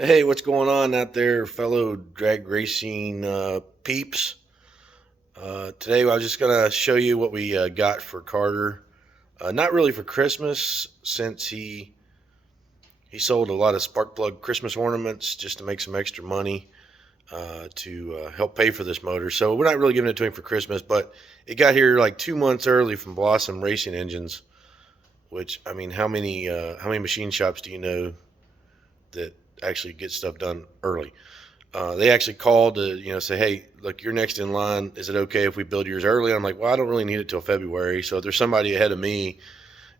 Hey, what's going on out there, fellow drag racing peeps? Today I was just going to show you what we got for Carter. Not really for Christmas, since he sold a lot of spark plug Christmas ornaments just to make some extra money to help pay for this motor. So we're not really giving it to him for Christmas, but it got here like 2 months early from Blossom Racing Engines. Which, I mean, how many machine shops do you know that actually get stuff done early? They actually called to say, hey, look, you're next in line. Is it okay if we build yours early? I'm like, well, I don't really need it till February. So if there's somebody ahead of me,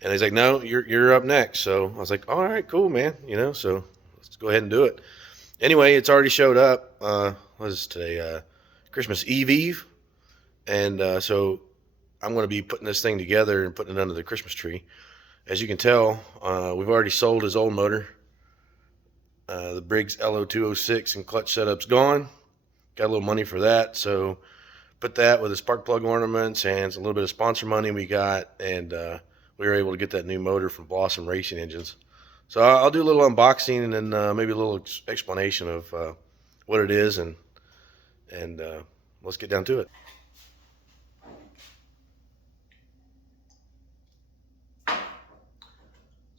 and he's like, no, you're up next. So I was like, all right, cool, man. So let's go ahead and do it. Anyway, it's already showed up. What is today? Christmas Eve, and so I'm going to be putting this thing together and putting it under the Christmas tree. As you can tell, we've already sold his old motor. The Briggs LO206 and clutch setup's gone. Got a little money for that, so put that with the spark plug ornaments and a little bit of sponsor money we got, and we were able to get that new motor from Blossom Racing Engines. So I'll do a little unboxing and then maybe a little explanation of what it is, and let's get down to it.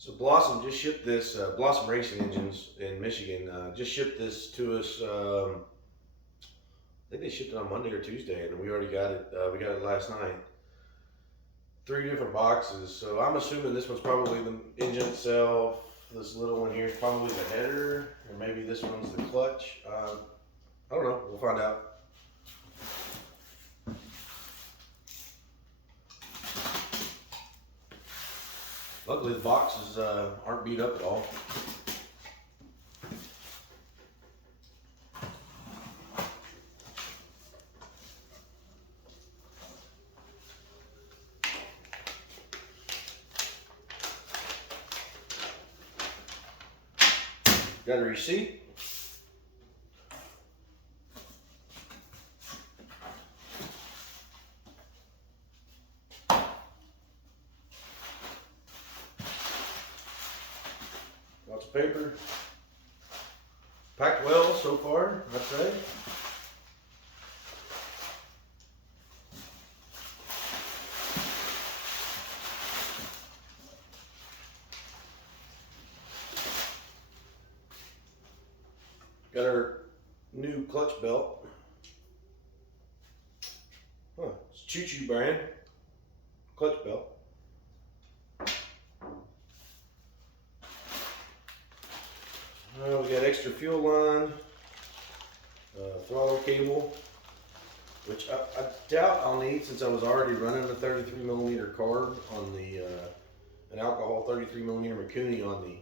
So Blossom just shipped this. Blossom Racing Engines in Michigan just shipped this to us. I think they shipped it on Monday or Tuesday, and we already got it. We got it last night. 3 different boxes. So I'm assuming this one's probably the engine itself. This little one here is probably the header, or maybe this one's the clutch. I don't know. We'll find out. Luckily, the boxes aren't beat up at all. Got a receipt. Lots of paper. Packed well so far, I'd say. Got our new clutch belt. It's Choo Choo brand clutch belt. We got extra fuel line, throttle cable, which I doubt I'll need since I was already running a 33 millimeter carb on the an alcohol 33 millimeter Mikuni on the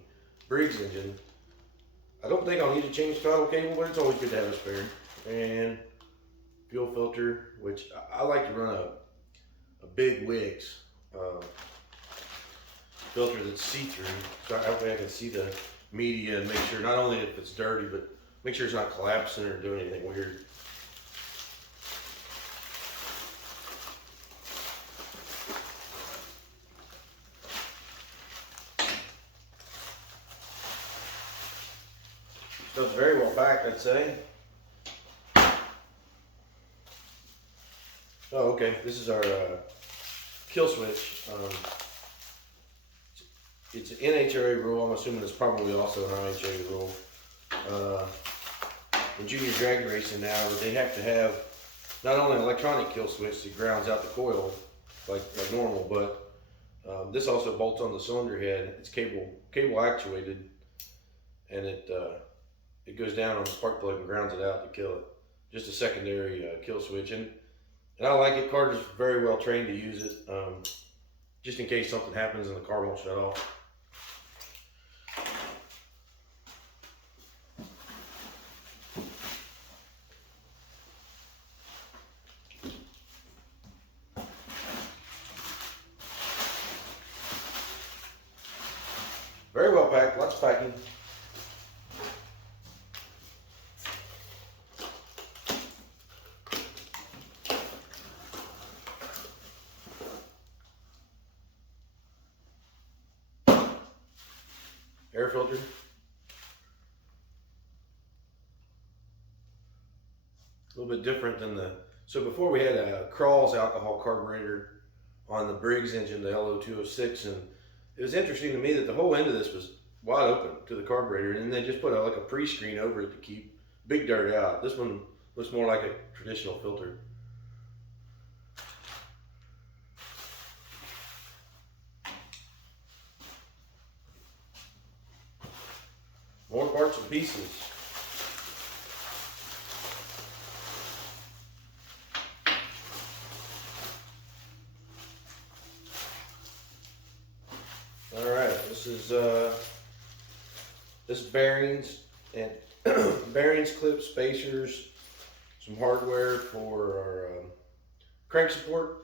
Briggs engine. I don't think I'll need to change throttle cable, but it's always good to have a spare. And fuel filter, which I like to run a big Wicks filter that's see-through, so that way I can see the media and make sure not only if it's dirty, but make sure it's not collapsing or doing anything weird. Stuff's very well packed, I'd say. Oh, okay. This is our kill switch. It's an NHRA rule. I'm assuming it's probably also an IHRA rule. In junior drag racing now, they have to have not only an electronic kill switch that grounds out the coil like normal, but this also bolts on the cylinder head. It's cable actuated, and it goes down on the spark plug and grounds it out to kill it. Just a secondary kill switch, and I like it. Carter's very well trained to use it, just in case something happens and the car won't shut off. Very well packed, lots of packing. Air filter. a little bit different than so before we had a Crawls alcohol carburetor on the Briggs engine, the LO206, and it was interesting to me that the whole end of this was wide open to the carburetor, and then they just put like a pre-screen over it to keep big dirt out. This one looks more like a traditional filter. More parts and pieces. All right, this is bearings and bearings, clips, spacers, some hardware for our crank support.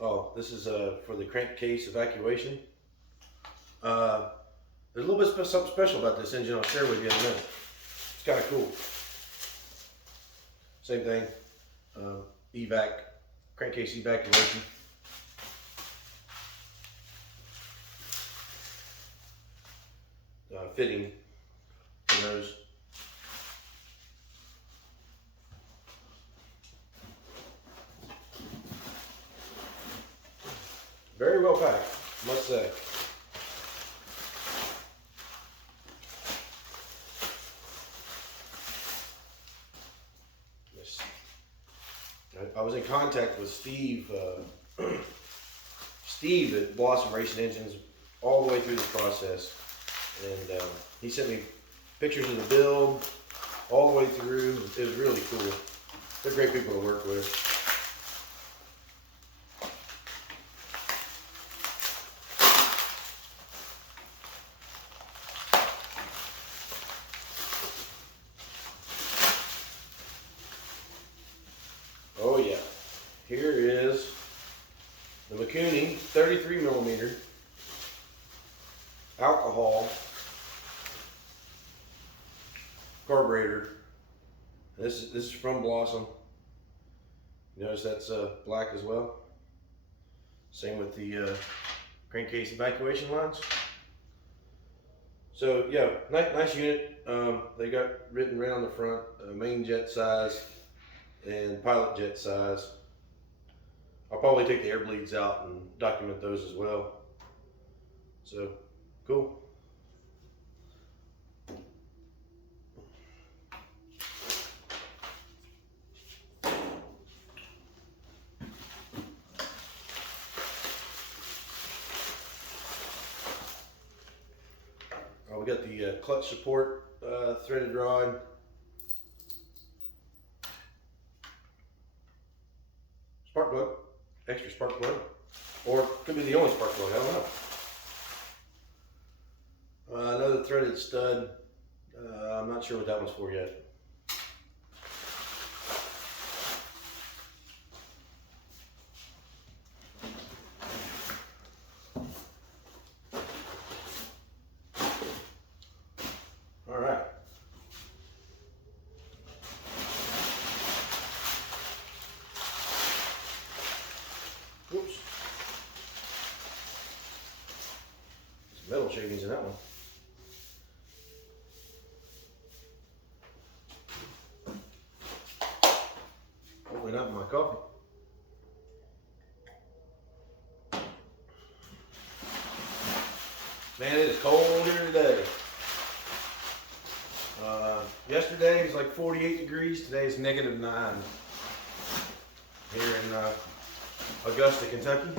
Oh, this is for the crankcase evacuation. There's a little bit something special about this engine I'll share with you in a minute. It's kind of cool. Same thing, crankcase evacuation. Fitting for those. Very well packed, must say. Yes. I was in contact with Steve, Steve at Blossom Racing Engines all the way through the process. And he sent me pictures of the build all the way through. It was really cool. They're great people to work with. Oh yeah, here is the Mikuni 33 millimeter alcohol carburetor. This is from Blossom. Notice that's black as well. Same with the crankcase evacuation lines. So yeah, nice unit. They got written right on the front, main jet size and pilot jet size. I'll probably take the air bleeds out and document those as well. So cool. We got the clutch support threaded rod. Spark plug, extra spark plug, or could be the only spark plug, I don't know. Another threaded stud. I'm not sure what that one's for yet. All right. Oops. Some metal shavings in that one. Hopefully not in my coffee. Man, it is cold here today. Yesterday it was like 48 degrees. Today is -9 here in Augusta, Kentucky.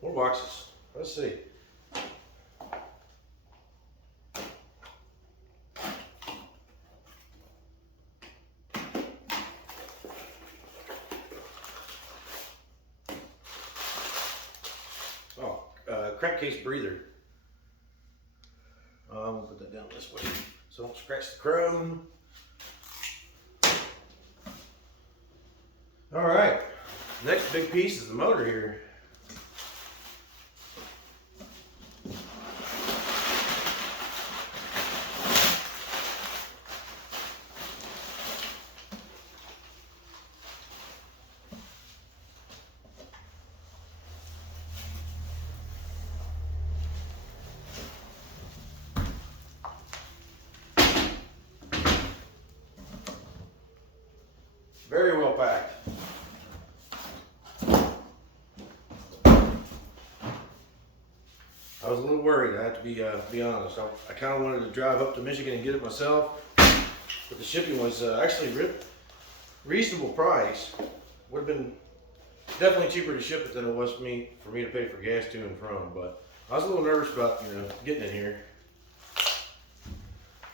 More boxes. Let's see. Crankcase breather. We'll put that down this way so don't scratch the chrome. All right, next big piece is the motor here. Very well packed. I was a little worried, I have to be honest. I kind of wanted to drive up to Michigan and get it myself, but the shipping was actually reasonable price. Would have been definitely cheaper to ship it than it was for me to pay for gas to and from. But I was a little nervous about getting it here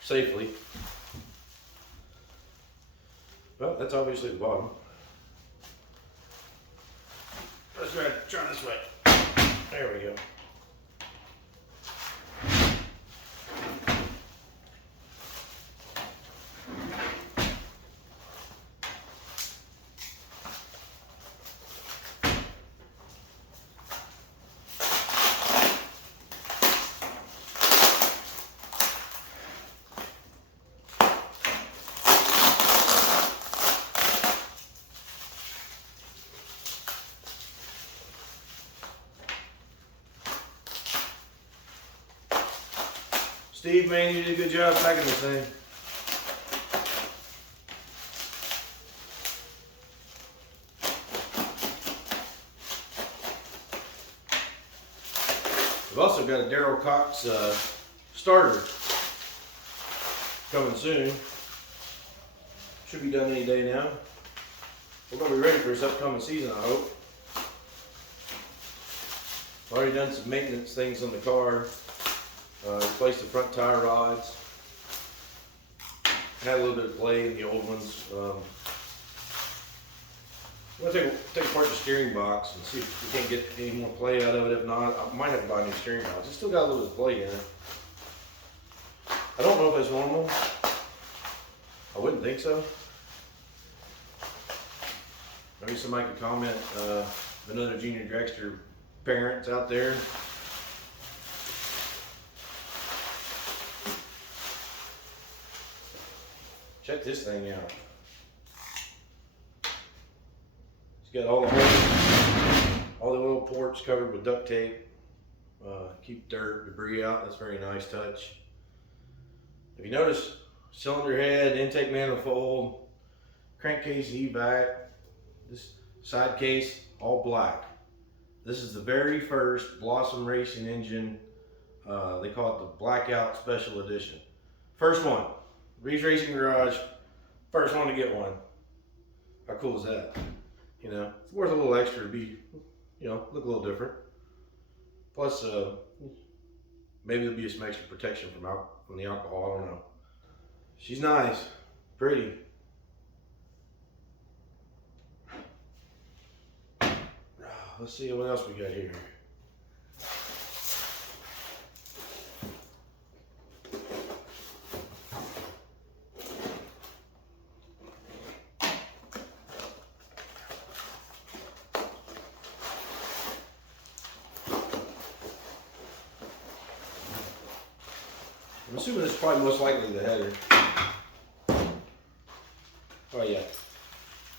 safely. Well, that's obviously the bottom. Let's try this way. There we go. Steve, man, you did a good job packing this thing. We've also got a Darryl Cox starter coming soon. Should be done any day now. We're going to be ready for this upcoming season, I hope. Already done some maintenance things on the car. Replaced the front tire rods. Had a little bit of play in the old ones. I'm going to take apart the steering box and see if we can't get any more play out of it. If not, I might have to buy a new steering box. It's still got a little bit of play in it. I don't know if that's normal. I wouldn't think so. Maybe somebody could comment, another junior dragster parents out there. Check this thing out. It's got all the holes, all the little ports covered with duct tape. Keep dirt, debris out. That's a very nice touch. If you notice, cylinder head, intake manifold, crankcase, evac, this side case, all black. This is the very first Blossom Racing engine. They call it the Blackout Special Edition. First one. Reed's Racing Garage, first one to get one. How cool is that? It's worth a little extra to be, look a little different. Plus, maybe there'll be some extra protection from the alcohol. I don't know. She's nice, pretty. Let's see what else we got here. I'm assuming this is probably most likely the header. Oh yeah.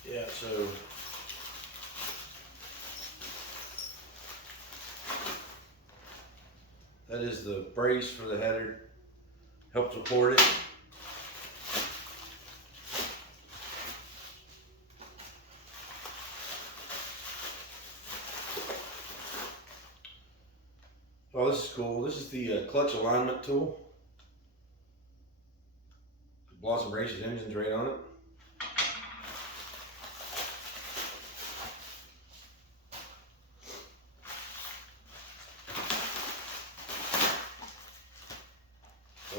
Yeah, so that is the brace for the header. Help support it. Oh, this is cool. This is the clutch alignment tool. Blossom Racing engine's right on it.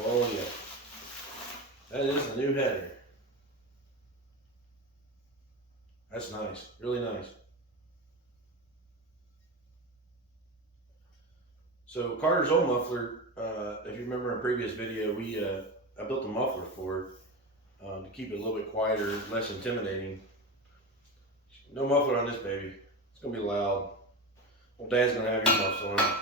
Oh yeah, that is the new header. That's nice, really nice. So Carter's old muffler, if you remember in a previous video, I built a muffler for it to keep it a little bit quieter, less intimidating. No muffler on this baby. It's gonna be loud. Well, Dad's gonna have your muffler on.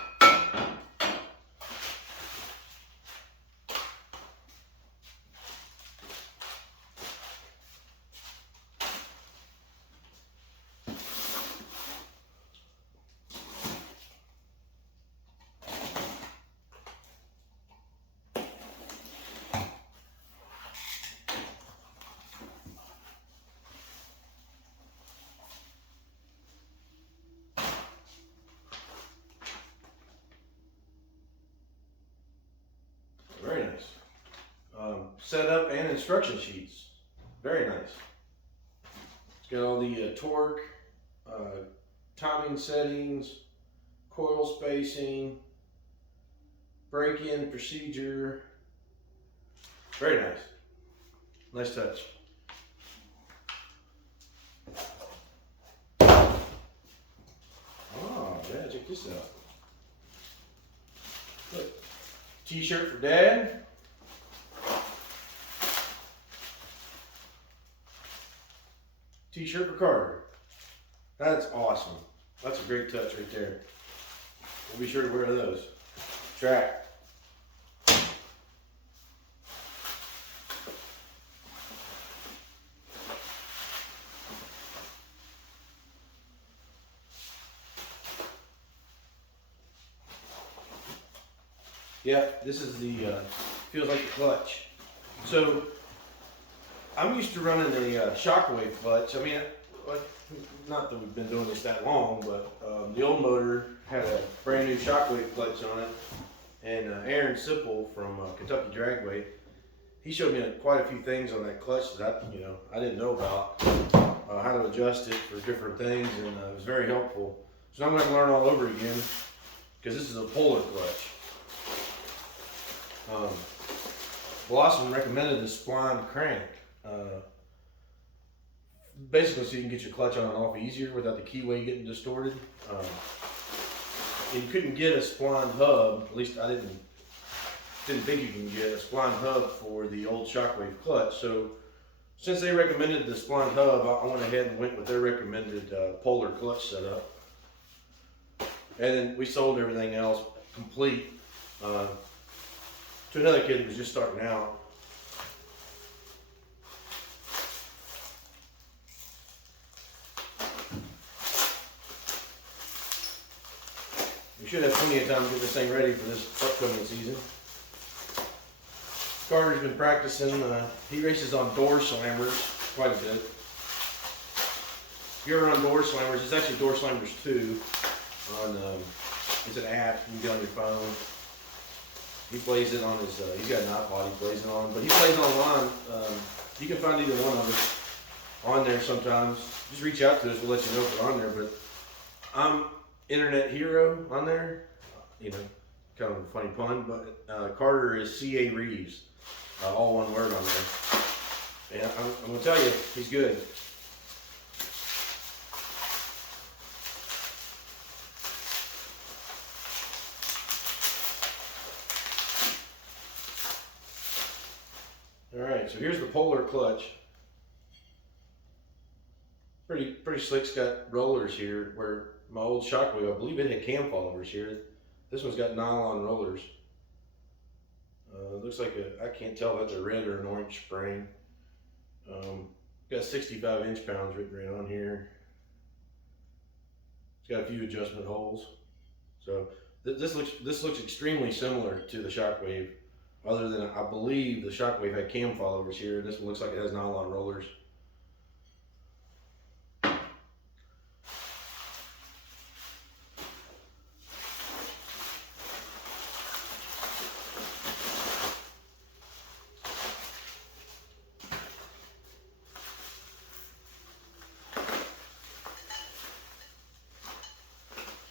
setup and instruction sheets. Very nice. It's got all the torque, timing settings, coil spacing, break-in procedure. Very nice. Nice touch. Oh, yeah, check this out. Look, t-shirt for Dad. T-shirt for Carter. That's awesome. That's a great touch right there. We'll be sure to wear those. Track. Yeah, this is the, feels like the clutch. So, I'm used to running a shockwave clutch. I mean, not that we've been doing this that long, but the old motor had a brand new shockwave clutch on it. And Aaron Sipple from Kentucky Dragway, he showed me quite a few things on that clutch that I didn't know about, how to adjust it for different things, and it was very helpful. So I'm going to learn all over again, because this is a polar clutch. Blossom recommended the spline crank, basically so you can get your clutch on and off easier without the keyway getting distorted. And you couldn't get a spline hub, at least I didn't think you can get a spline hub for the old shockwave clutch. So since they recommended the spline hub, I went ahead and went with their recommended polar clutch setup. And then we sold everything else complete to another kid who was just starting out. We should have plenty of time to get this thing ready for this upcoming season. Carter's been practicing. He races on door slammers quite a bit. If you're ever on door slammers, it's actually door slammers 2. It's an app you can get on your phone. He plays it on his, he's got an iPod he plays it on, but he plays online. You can find either one of us on there sometimes. Just reach out to us, we'll let you know if we're on there. But I'm Internet Hero on there, kind of a funny pun, but Carter is C.A. Reeves, all one word on there. And I'm going to tell you, he's good. Alright, so here's the polar clutch. Pretty slick. It's got rollers here, where my old shockwave, I believe it had cam followers here. This one's got nylon rollers. Looks like I can't tell if that's a red or an orange spring. Got 65 inch-pounds written right on here. It's got a few adjustment holes. So this looks extremely similar to the shockwave, other than I believe the shockwave had cam followers here. This one looks like it has nylon rollers.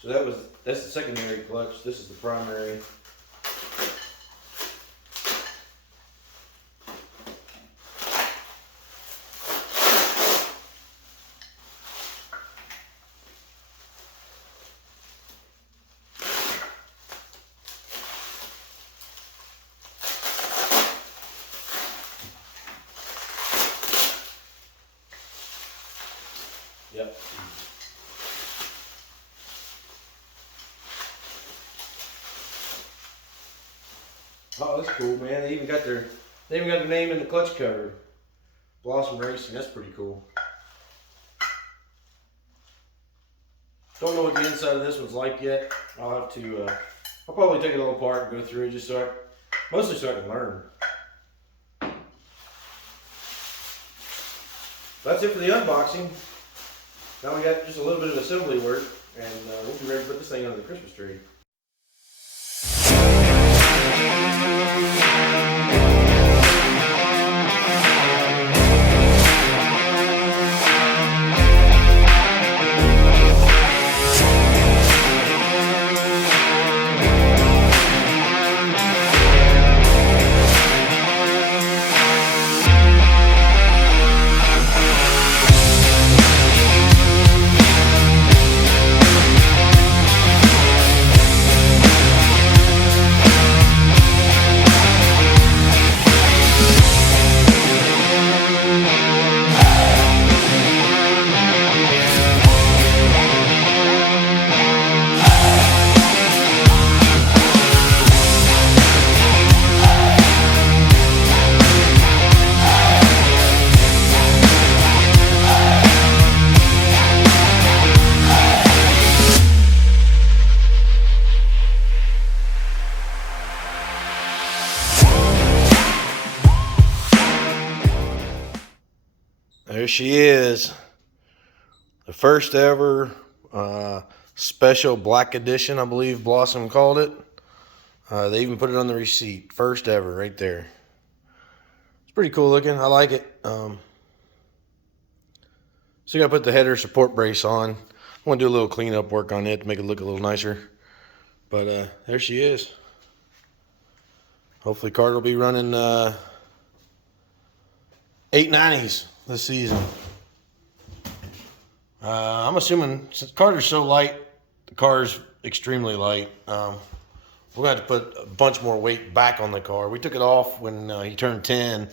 So that's the secondary clutch. This is the primary. Yep. Oh, that's cool, man. They even got their name in the clutch cover. Blossom Racing. That's pretty cool. Don't know what the inside of this one's like yet. I'll have to. I'll probably take it all apart and go through it just mostly so I can learn. That's it for the unboxing. Now we got just a little bit of assembly work, and we'll be ready to put this thing under the Christmas tree. There she is. The first ever special black edition, I believe Blossom called it. They even put it on the receipt. First ever, right there. It's pretty cool looking. I like it. So you gotta put the header support brace on. I want to do a little cleanup work on it to make it look a little nicer. But there she is. Hopefully Carter will be running 8.90s this season. I'm assuming since Carter's so light, the car's extremely light. We're gonna have to put a bunch more weight back on the car. We took it off when he turned 10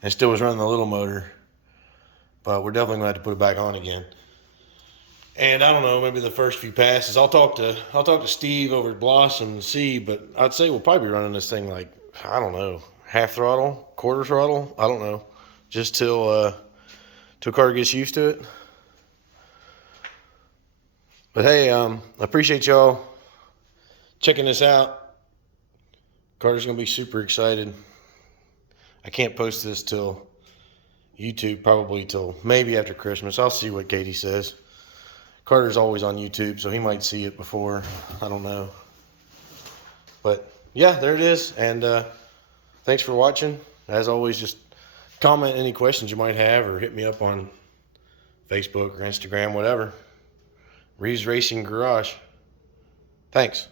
and still was running the little motor, but we're definitely gonna have to put it back on again. And I don't know, maybe the first few passes, I'll talk to Steve over at Blossom and see, but I'd say we'll probably be running this thing like, I don't know, half throttle, quarter throttle, I don't know, just till Carter gets used to it. But hey, I appreciate y'all checking this out. Carter's gonna be super excited. I can't post this till YouTube, probably till maybe after Christmas. I'll see what Katie says. Carter's always on YouTube, so he might see it before. I don't know. But yeah, there it is. And thanks for watching. As always, just comment any questions you might have or hit me up on Facebook or Instagram, whatever. Reeves Racing Garage. Thanks.